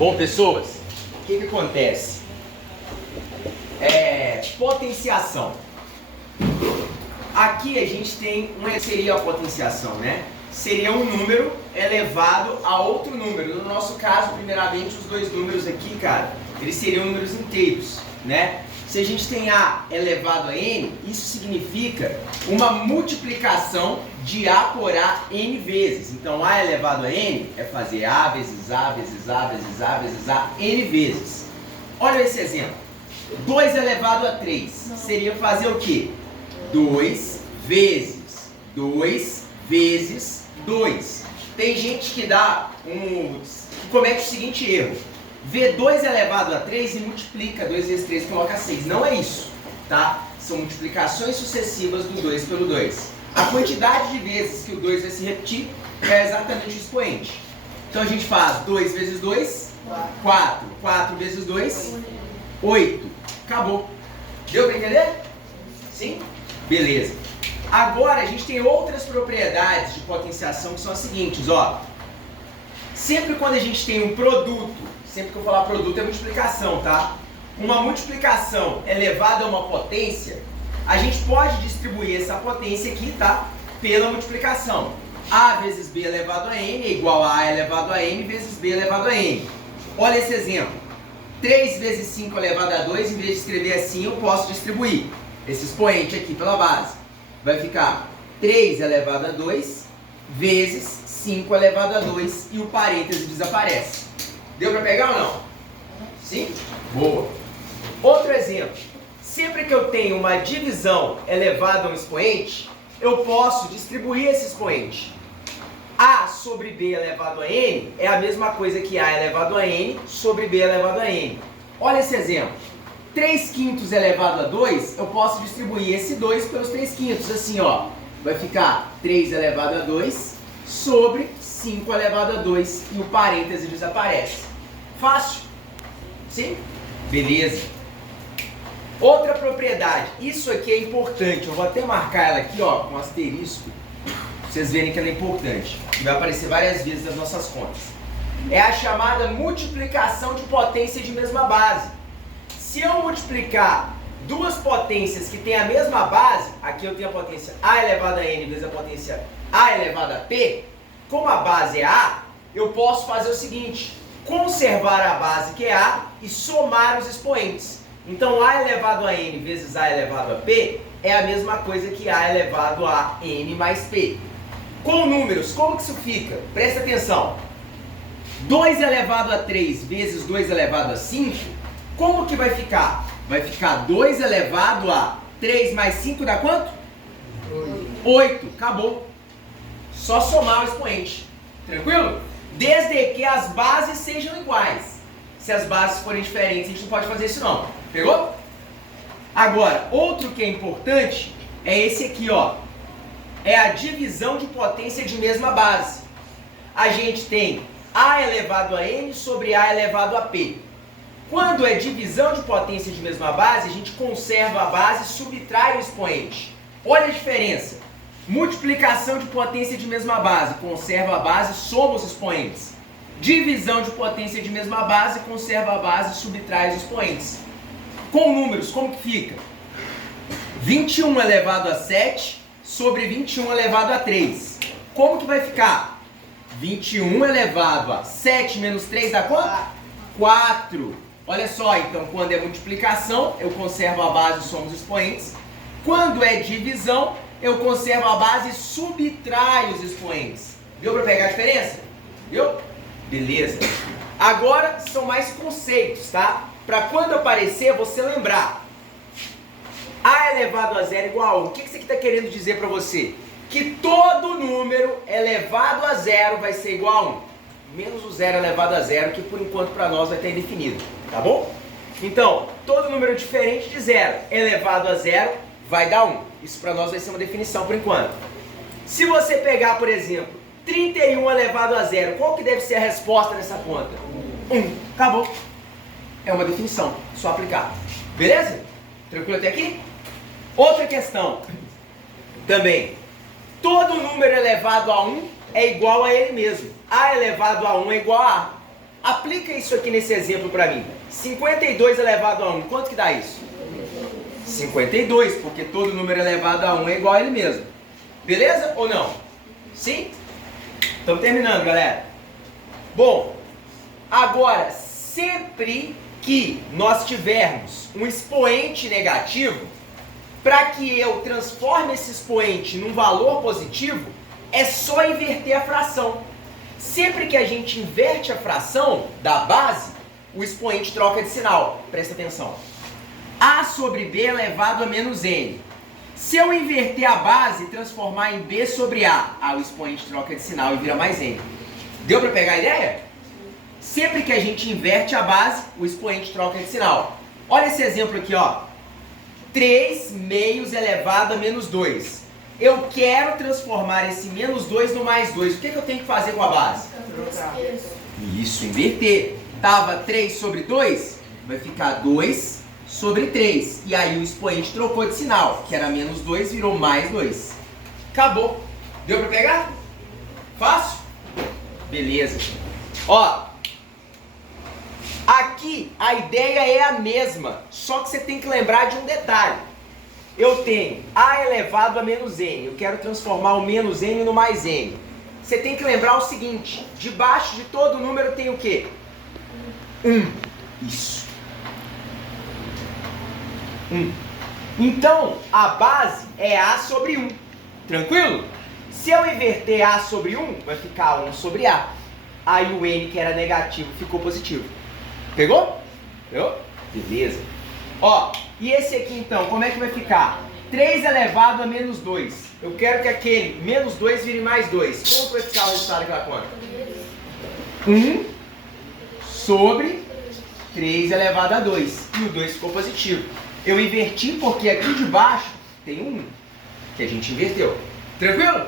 Bom, pessoas, o que acontece? Potenciação. Aqui a gente tem seria a potenciação, né? Seria um número elevado a outro número. No nosso caso, primeiramente, os dois números aqui, cara, eles seriam números inteiros, né? Se a gente tem A elevado a N, isso significa uma multiplicação de A por A N vezes. Então, A elevado a N é fazer A vezes A vezes A vezes A vezes A N vezes. Olha esse exemplo. 2 elevado a 3 seria fazer o quê? 2 vezes 2 vezes 2. Tem gente que dá que comete o seguinte erro. Vê 2 elevado a 3 e multiplica 2 vezes 3 e coloca 6. Não é isso, tá? São multiplicações sucessivas do 2 pelo 2. A quantidade de vezes que o 2 vai se repetir é exatamente o expoente. Então a gente faz 2 vezes 2, 4. 4 vezes 2, 8. Acabou. Deu para entender? Sim? Beleza. Agora a gente tem outras propriedades de potenciação que são as seguintes, ó. Sempre quando a gente tem um produto, sempre que eu falar produto é multiplicação, tá? Uma multiplicação elevada a uma potência, a gente pode distribuir essa potência aqui, tá? Pela multiplicação. A vezes B elevado a N é igual a A elevado a N vezes B elevado a N. Olha esse exemplo. 3 vezes 5 elevado a 2, em vez de escrever assim, eu posso distribuir esse expoente aqui pela base. Vai ficar 3 elevado a 2 vezes 5 elevado a 2 e o parêntese desaparece. Deu para pegar ou não? Sim? Boa. Outro exemplo. Sempre que eu tenho uma divisão elevada a um expoente, eu posso distribuir esse expoente. A sobre B elevado a N é a mesma coisa que A elevado a N sobre B elevado a N. Olha esse exemplo. 3 quintos elevado a 2, eu posso distribuir esse 2 pelos 3 quintos. Assim, ó. Vai ficar 3 elevado a 2 sobre 5 elevado a 2 e o parêntese desaparece. Fácil? Sim? Beleza. Outra propriedade. Isso aqui é importante. Eu vou até marcar ela aqui, ó, com asterisco. Pra vocês verem que ela é importante. E vai aparecer várias vezes nas nossas contas. É a chamada multiplicação de potência de mesma base. Se eu multiplicar duas potências que têm a mesma base, aqui eu tenho a potência A elevado a N vezes a potência A elevado a P, como a base é A, eu posso fazer o seguinte, conservar a base que é A e somar os expoentes. Então A elevado a N vezes A elevado a P é a mesma coisa que A elevado a N mais P. Com números, como que isso fica? Presta atenção. 2 elevado a 3 vezes 2 elevado a 5, como que vai ficar? Vai ficar 2 elevado a 3 mais 5 dá quanto? 8. Acabou. Só somar o expoente. Tranquilo? Desde que as bases sejam iguais. Se as bases forem diferentes, a gente não pode fazer isso não. Pegou? Agora, outro que é importante é esse aqui, ó. É a divisão de potência de mesma base. A gente tem A elevado a N sobre A elevado a P. Quando é divisão de potência de mesma base, a gente conserva a base e subtrai o expoente. Olha a diferença. Multiplicação de potência de mesma base, conserva a base, soma os expoentes. Divisão de potência de mesma base, conserva a base e subtrai os expoentes. Com números, como que fica? 21 elevado a 7 sobre 21 elevado a 3. Como que vai ficar? 21 elevado a 7 menos 3 dá quanto? 4. Olha só, então, quando é multiplicação, eu conservo a base e somo os expoentes. Quando é divisão, eu conservo a base e subtraio os expoentes. Deu para pegar a diferença? Viu? Beleza. Agora são mais conceitos, tá? Para quando aparecer, você lembrar. A elevado a zero é igual a 1. O que isso aqui está querendo dizer para você? Que todo número elevado a zero vai ser igual a 1. Menos o zero elevado a zero, que por enquanto para nós vai estar indefinido. Tá bom? Então, todo número diferente de zero elevado a zero vai dar 1. Isso para nós vai ser uma definição por enquanto. Se você pegar, por exemplo, 31 elevado a zero, qual que deve ser a resposta nessa conta? 1. Acabou. É uma definição. Só aplicar. Beleza? Tranquilo até aqui? Outra questão. Também. Todo número elevado a 1 é igual a ele mesmo. A elevado a 1 é igual a A. Aplica isso aqui nesse exemplo para mim. 52 elevado a 1, quanto que dá isso? 52, porque todo número elevado a 1 é igual a ele mesmo. Beleza ou não? Sim? Estamos terminando, galera. Bom, agora, sempre que nós tivermos um expoente negativo, para que eu transforme esse expoente num valor positivo, é só inverter a fração. Sempre que a gente inverte a fração da base, o expoente troca de sinal. Presta atenção. A sobre B elevado a menos N. Se eu inverter a base e transformar em B sobre A, o expoente troca de sinal e vira mais N. Deu para pegar a ideia? Sempre que a gente inverte a base, o expoente troca de sinal. Olha esse exemplo aqui, ó. 3 meios elevado a menos 2. Eu quero transformar esse menos 2 no mais 2. O que eu tenho que fazer com a base? Isso, inverter. Tava 3 sobre 2, vai ficar 2 sobre 3. E aí o expoente trocou de sinal, que era menos 2, virou mais 2. Acabou. Deu para pegar? Fácil? Beleza. Ó, aqui a ideia é a mesma, só que você tem que lembrar de um detalhe. Eu tenho A elevado a menos N, eu quero transformar o menos N no mais N. Você tem que lembrar o seguinte, debaixo de todo número tem o quê? 1. Isso. 1. Então, a base é A sobre 1. Tranquilo? Se eu inverter A sobre 1, vai ficar 1 sobre A. Aí o N, que era negativo, ficou positivo. Pegou? Pegou? Beleza. Ó, e esse aqui então, como é que vai ficar? 3 elevado a menos 2. Eu quero que aquele menos 2 vire mais 2. Como vai ficar o resultado daquela conta? 1 sobre 3 elevado a 2. E o 2 ficou positivo. Eu inverti porque aqui de baixo tem um 1, que a gente inverteu. Tranquilo?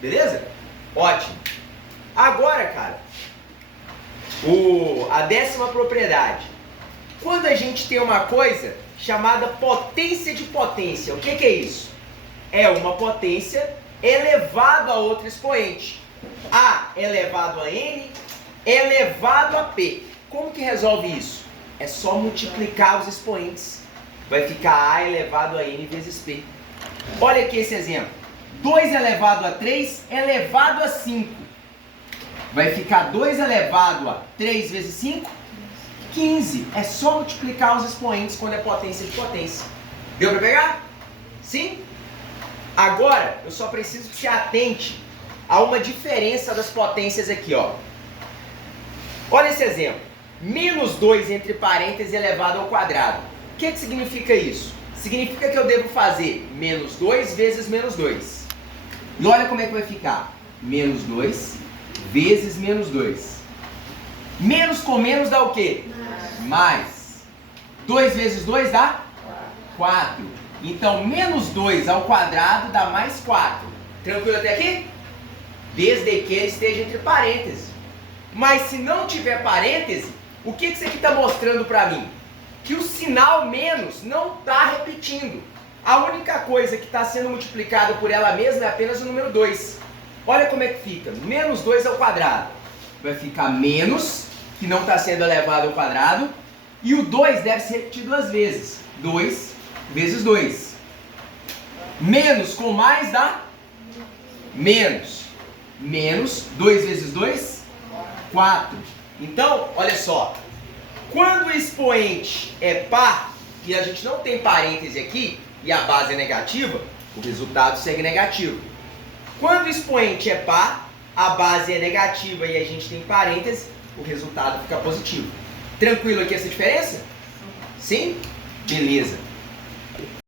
Beleza? Ótimo. Agora, cara, a 10ª propriedade. Quando a gente tem uma coisa chamada potência de potência, o que é isso? É uma potência elevada a outro expoente. A elevado a N elevado a P. Como que resolve isso? É só multiplicar os expoentes. Vai ficar A elevado a N vezes P. Olha aqui esse exemplo. 2 elevado a 3 elevado a 5. Vai ficar 2 elevado a 3 vezes 5? 15. É só multiplicar os expoentes quando é potência de potência. Deu para pegar? Sim? Agora, eu só preciso que você atente a uma diferença das potências aqui, ó. Olha esse exemplo. Menos 2 entre parênteses elevado ao quadrado. O que significa isso? Significa que eu devo fazer menos 2 vezes menos 2. E olha como é que vai ficar. Menos 2 vezes menos 2. Menos com menos dá o quê? Mais. 2 vezes 2 dá? 4. Então, menos 2 ao quadrado dá mais 4. Tranquilo até aqui? Desde que ele esteja entre parênteses. Mas se não tiver parêntese, o que isso aqui está mostrando para mim? Que o sinal menos não está repetindo. A única coisa que está sendo multiplicada por ela mesma é apenas o número 2. Olha como é que fica. Menos 2 ao quadrado. Vai ficar menos, que não está sendo elevado ao quadrado. E o 2 deve ser repetido 2 vezes. 2 vezes 2. Menos com mais dá? Menos. Menos 2 vezes 2? 4. Então, olha só. Quando o expoente é par, e a gente não tem parêntese aqui, e a base é negativa, o resultado segue negativo. Quando o expoente é par, a base é negativa e a gente tem parêntese, o resultado fica positivo. Tranquilo aqui essa diferença? Sim? Beleza.